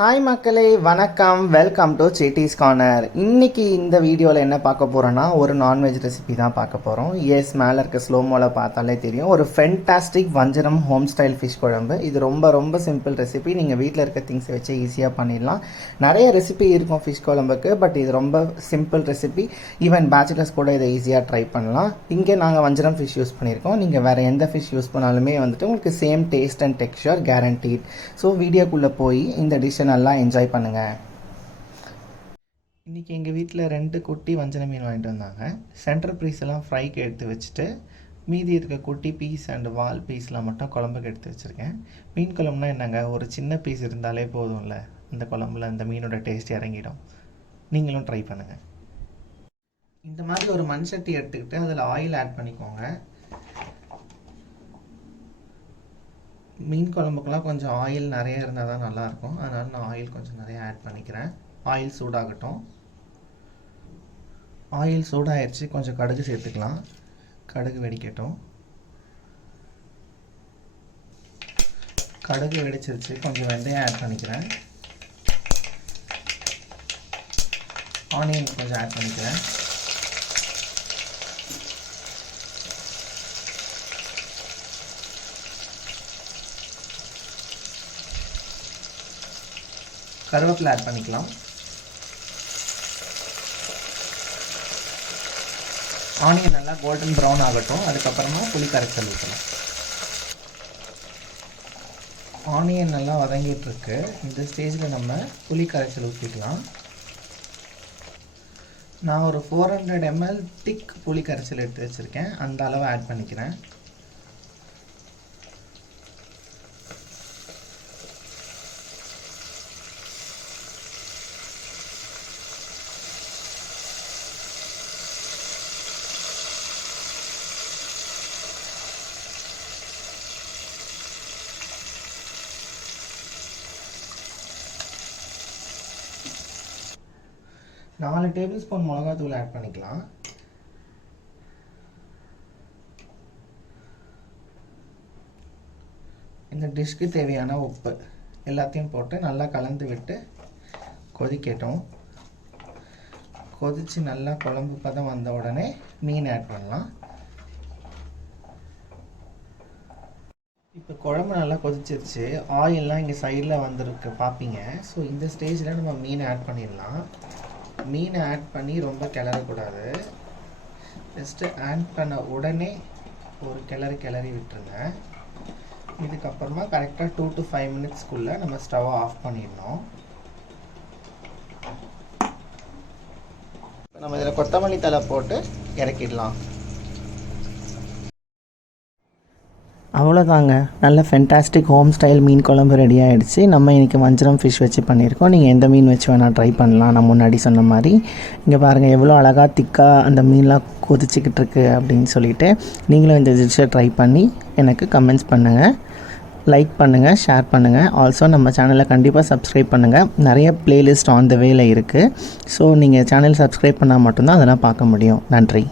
Hi மக்களே, வணக்கம். Welcome to cities corner. இன்றைக்கி இந்த வீடியோவில் என்ன பார்க்க போகிறோன்னா ஒரு நான்வெஜ் ரெசிபி தான் பார்க்க போகிறோம். எஸ், மேலே இருக்க ஸ்லோமோவில் பார்த்தாலே தெரியும். ஒரு ஃபென்டாஸ்டிக் வஞ்சிரம் ஹோம் ஸ்டைல் ஃபிஷ் குழம்பு. இது ரொம்ப சிம்பிள் ரெசிபி. நீங்கள் வீட்டில் இருக்க திங்ஸை வச்சு ஈஸியாக பண்ணிடலாம். நிறைய ரெசிபி இருக்கும் ஃபிஷ் குழம்புக்கு, பட் இது ரொம்ப சிம்பிள் ரெசிபி. ஈவன் பேச்சுலர்ஸ் கூட இதை ஈஸியாக ட்ரை பண்ணலாம். இங்கே நாங்கள் வஞ்சிரம் ஃபிஷ் யூஸ் பண்ணியிருக்கோம். நீங்கள் வேறு எந்த ஃபிஷ் யூஸ் பண்ணாலுமே வந்துட்டு உங்களுக்கு same taste and texture guaranteed. So வீடியோக்குள்ளே போய் இந்த டிஷ்ஷை நல்லா என்ஜாய் பண்ணுங்கள். இன்றைக்கி எங்கள் வீட்டில் 2 குட்டி வஞ்சர மீன் வாங்கிட்டு வந்தாங்க. சென்டர் பீஸ் எல்லாம் ஃப்ரைக்கு எடுத்து வச்சுட்டு மீதி இருக்க குட்டி பீஸ் அண்ட் வால் பீஸ்லாம் மட்டும் குழம்புக்கு எடுத்து வச்சுருக்கேன். மீன் குழம்புனா என்னங்க, ஒரு சின்ன பீஸ் இருந்தாலே போதும்ல, இந்த குழம்புல அந்த மீனோட டேஸ்ட் இறங்கிடும். நீங்களும் ட்ரை பண்ணுங்கள். இந்த மாதிரி ஒரு மண் சட்டி எடுத்துக்கிட்டு அதில் ஆயில் ஆட் பண்ணிக்கோங்க. மீன் குழம்புக்கெல்லாம் கொஞ்சம் ஆயில் நிறைய இருந்தால் தான் நல்லாயிருக்கும். அதனால் நான் ஆயில் கொஞ்சம் நிறைய ஆட் பண்ணிக்கிறேன். ஆயில் சூடாகட்டும். ஆயில் சூடாகிடுச்சு, கொஞ்சம் கடுகு சேர்த்துக்கலாம். கடுகு வெடிக்கட்டும். கடுகு வெடிச்சிருச்சு, கொஞ்சம் வெந்தயம் ஆட் பண்ணிக்கிறேன். ஆனியன் கொஞ்சம் ஆட் பண்ணிக்கிறேன். கருவேப்பிலை ஆட் பண்ணிக்கலாம். ஆனியன் நல்லா கோல்டன் ப்ரௌன் ஆகட்டும். அதுக்கப்புறமா புளி கரைசல் ஊற்றலாம். ஆனியன் நல்லா வதங்கிட்டுருக்கு. இந்த ஸ்டேஜில் நம்ம புளி கரைசல் ஊற்றிக்கலாம். நான் ஒரு 400 ml திக் புளி கரைசல் எடுத்து வச்சுருக்கேன். அந்த அளவு ஆட் பண்ணிக்கிறேன். நாலு டேபிள் ஸ்பூன் மிளகாத்தூள் ஆட் பண்ணிக்கலாம். இந்த டிஷ்க்கு தேவையான உப்பு எல்லாத்தையும் போட்டு நல்லா கலந்து விட்டு கொதிக்கட்டும். கொதித்து நல்லா குழம்பு பதம் வந்த உடனே மீன் ஆட் பண்ணலாம். இப்போ குழம்பு நல்லா கொதிச்சிருச்சு. ஆயிலெலாம் இங்கே சைடில் வந்துருக்கு பார்ப்பீங்க. ஸோ இந்த ஸ்டேஜில் நம்ம மீனை ஆட் பண்ணிடலாம். மீனை ஆட் பண்ணி ரொம்ப கிளறக்கூடாது. ஜஸ்ட்டு ஆட் பண்ண உடனே ஒரு கிளறி விட்டுருங்க. இதுக்கப்புறமா கரெக்டாக 2 to 5 minutesக்குள்ளே நம்ம ஸ்டவ்வை ஆஃப் பண்ணிடணும். நம்ம இதில் கொத்தமல்லி தழை போட்டு இறக்கிடலாம். அவ்வளோதாங்க, நல்ல ஃபென்டாஸ்டிக் ஹோம் ஸ்டைல் மீன் குழம்பு ரெடி ஆகிடுச்சு. நம்ம இன்றைக்கி வஞ்சிரம் ஃபிஷ் வச்சு பண்ணியிருக்கோம். நீங்கள் எந்த மீன் வச்சு வேணால் ட்ரை பண்ணலாம். நான் முன்னாடி சொன்ன மாதிரி இங்கே பாருங்கள் எவ்வளோ அழகாக திக்காக அந்த மீன்லாம் கொதிச்சிக்கிட்டு இருக்கு அப்படின்னு சொல்லிட்டு. நீங்களும் இந்த டிஷ்ஷை ட்ரை பண்ணி எனக்கு கமெண்ட்ஸ் பண்ணுங்கள், லைக் பண்ணுங்கள், ஷேர் பண்ணுங்கள். ஆல்சோ நம்ம சேனலை கண்டிப்பாக சப்ஸ்கிரைப் பண்ணுங்கள். நிறைய பிளேலிஸ்ட் ஆன் த வேல இருக்குது. ஸோ நீங்கள் சேனல் சப்ஸ்கிரைப் பண்ணால் மட்டும்தான் அதெல்லாம் பார்க்க முடியும். நன்றி.